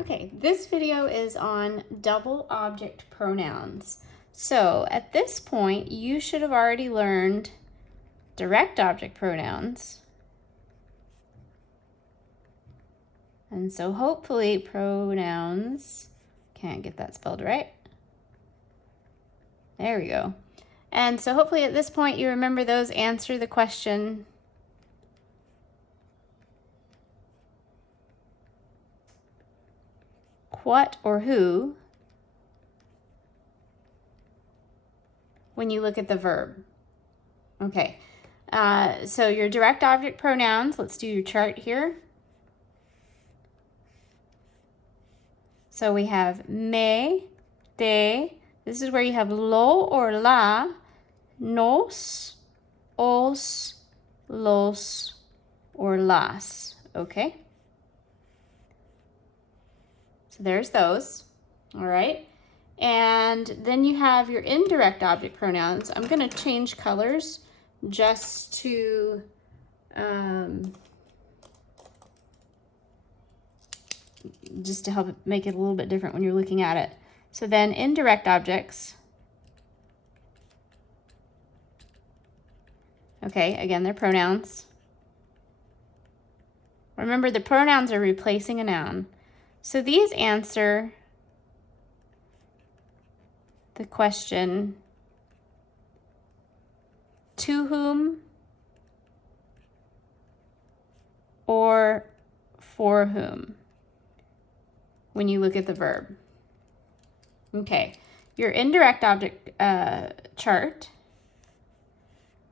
Okay, this video is on double object pronouns. So at this point, you should have already learned direct object pronouns. And so hopefully pronouns, can't get that spelled right. There we go. And so hopefully at this point you remember those, answer the question. What or who when you look at the verb. Okay, so your direct object pronouns, let's do your chart here. So we have me, te, this is where you have lo or la, nos, os, los, or las, okay? So there's those, all right? And then you have your indirect object pronouns. I'm gonna change colors just to help make it a little bit different when you're looking at it. So then indirect objects. Okay, again, they're pronouns. Remember, the pronouns are replacing a noun. So these answer the question, to whom or for whom, when you look at the verb. Okay, your indirect object chart,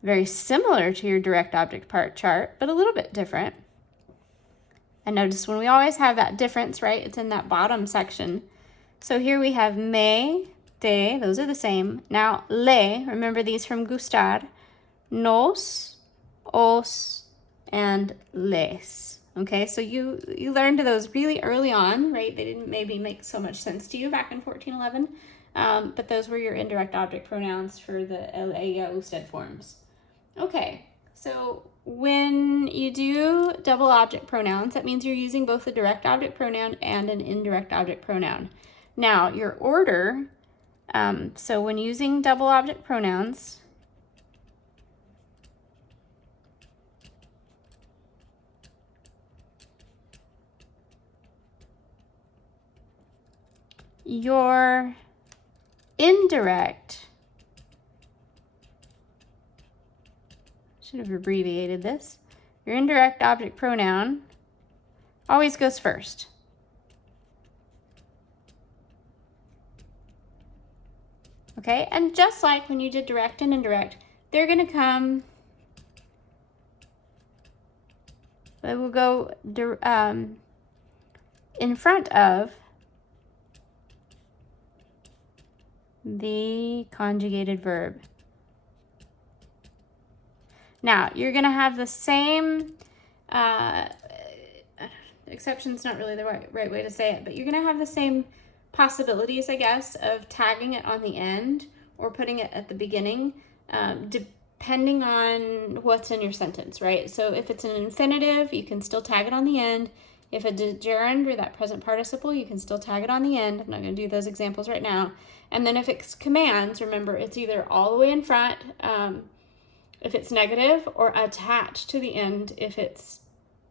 very similar to your direct object part chart, but a little bit different. And notice when we always have that difference, right? It's in that bottom section. So here we have me, te, those are the same. Now le, remember these from gustar, nos, os, and les. Okay, so you learned those really early on, right? They didn't maybe make so much sense to you back in 1411, but those were your indirect object pronouns for the el, ella, usted forms. Okay, so when you do double object pronouns, that means you're using both a direct object pronoun and an indirect object pronoun. Now, your order, so when using double object pronouns, your indirect, should have abbreviated this, your indirect object pronoun always goes first. Okay, and just like when you did direct and indirect, they're going to come, they will go in front of the conjugated verb. Now, you're going to have the same, exception's not really the right way to say it, but you're going to have the same possibilities, I guess, of tagging it on the end or putting it at the beginning, depending on what's in your sentence, right? So if it's an infinitive, you can still tag it on the end. If it's a gerund or that present participle, you can still tag it on the end. I'm not going to do those examples right now. And then if it's commands, remember, it's either all the way in front, if it's negative, or attached to the end if it's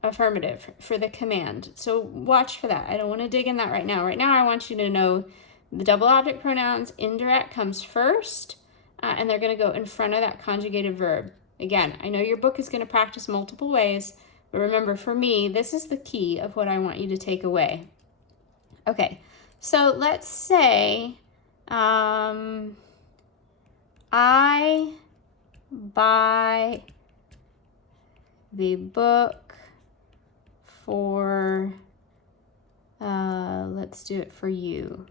affirmative for the command. So watch for that. I don't want to dig in that right now. Right now I want you to know the double object pronouns, indirect comes first, and they're going to go in front of that conjugated verb. Again, I know your book is going to practice multiple ways, but remember, for me, this is the key of what I want you to take away. Okay, so let's say I buy the book for, let's do it for you.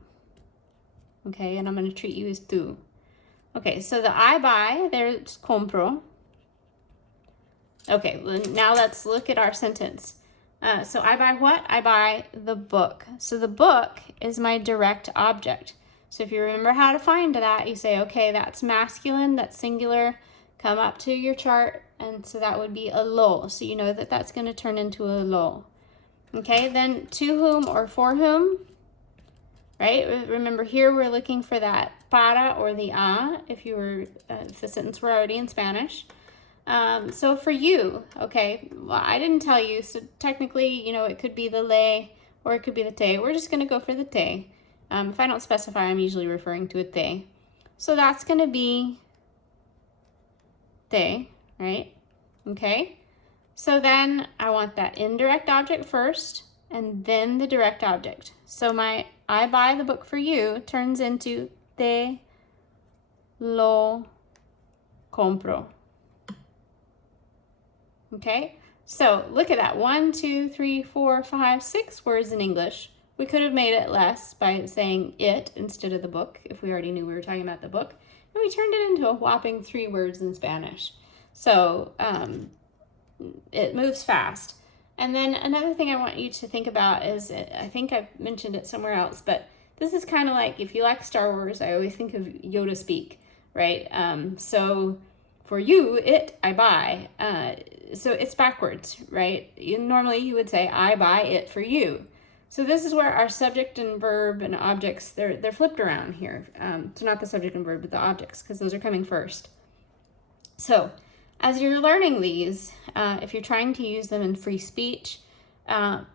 Okay, and I'm going to treat you as tú. Okay, so the I buy, there's compro. Okay, now let's look at our sentence. So I buy what? I buy the book. So the book is my direct object. So if you remember how to find that, you say, okay, that's masculine, that's singular, come up to your chart, and so that would be a lo. So you know that that's going to turn into a lo. Okay, then to whom or for whom, right? Remember here we're looking for that para or the a if the sentence were already in Spanish. So for you, okay, well, I didn't tell you, so technically, you know, it could be the le or it could be the te. We're just going to go for the te. If I don't specify, I'm usually referring to a te. So that's going to be te, right? Okay. So then I want that indirect object first and then the direct object. So my I buy the book for you turns into te lo compro. Okay, so look at that. 1, 2, 3, 4, 5, 6 words in English. We could have made it less by saying it instead of the book if we already knew we were talking about the book. And we turned it into a whopping 3 words in Spanish. So it moves fast. And then another thing I want you to think about is, I think I've mentioned it somewhere else, but this is kind of like, if you like Star Wars, I always think of Yoda speak, right? So for you, it, I buy. So it's backwards, right? Normally you would say, I buy it for you. So this is where our subject and verb and objects, they're flipped around here. So not the subject and verb, but the objects, because those are coming first. So as you're learning these, if you're trying to use them in free speech,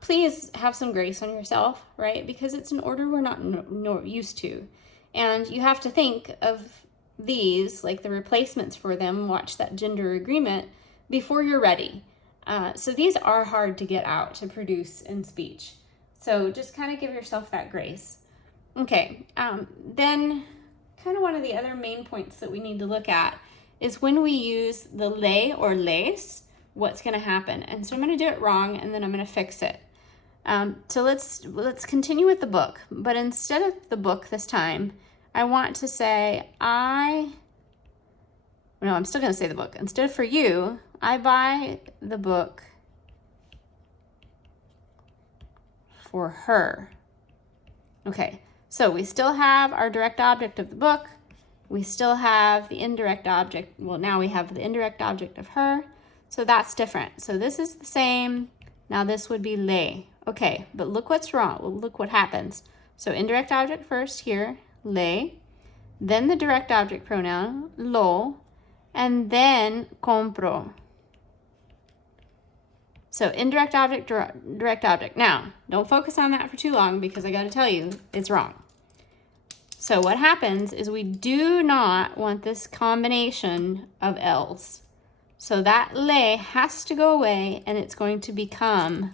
please have some grace on yourself, right? Because it's an order we're not used to. And you have to think of these, like the replacements for them, watch that gender agreement, before you're ready. So these are hard to get out to produce in speech. So just kind of give yourself that grace. Okay, then kind of one of the other main points that we need to look at is when we use the le or les, what's going to happen. And so I'm going to do it wrong and then I'm going to fix it. So let's continue with the book, but instead of the book this time, I want to say I'm still going to say the book. Instead of for you, I buy the book for her. Okay, so we still have our direct object of the book. We still have the indirect object. Well, now we have the indirect object of her. So that's different. So this is the same. Now this would be le. Okay, but look what's wrong. Well, look what happens. So indirect object first here, le. Then the direct object pronoun, lo. And then compro. So indirect object, direct object. Now, don't focus on that for too long because I got to tell you, it's wrong. So what happens is we do not want this combination of L's. So that le has to go away and it's going to become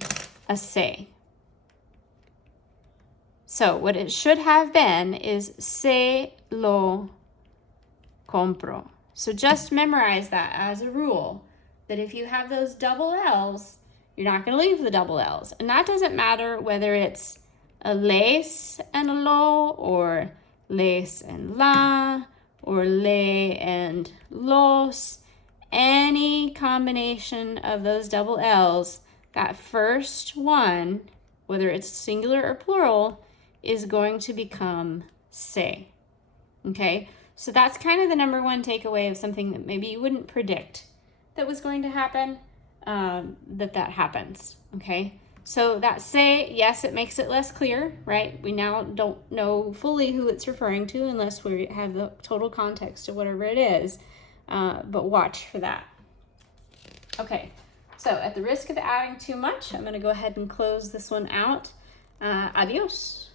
a se. So what it should have been is se lo compro. So just memorize that as a rule, that if you have those double L's, you're not going to leave the double L's. And that doesn't matter whether it's a les and a lo, or les and la, or le and los. Any combination of those double L's, that first one, whether it's singular or plural, is going to become se. Okay? So that's kind of the number one takeaway of something that maybe you wouldn't predict that was going to happen, that happens, okay? So that se, yes, it makes it less clear, right? We now don't know fully who it's referring to unless we have the total context of whatever it is, but watch for that. Okay, so at the risk of adding too much, I'm gonna go ahead and close this one out. Adios.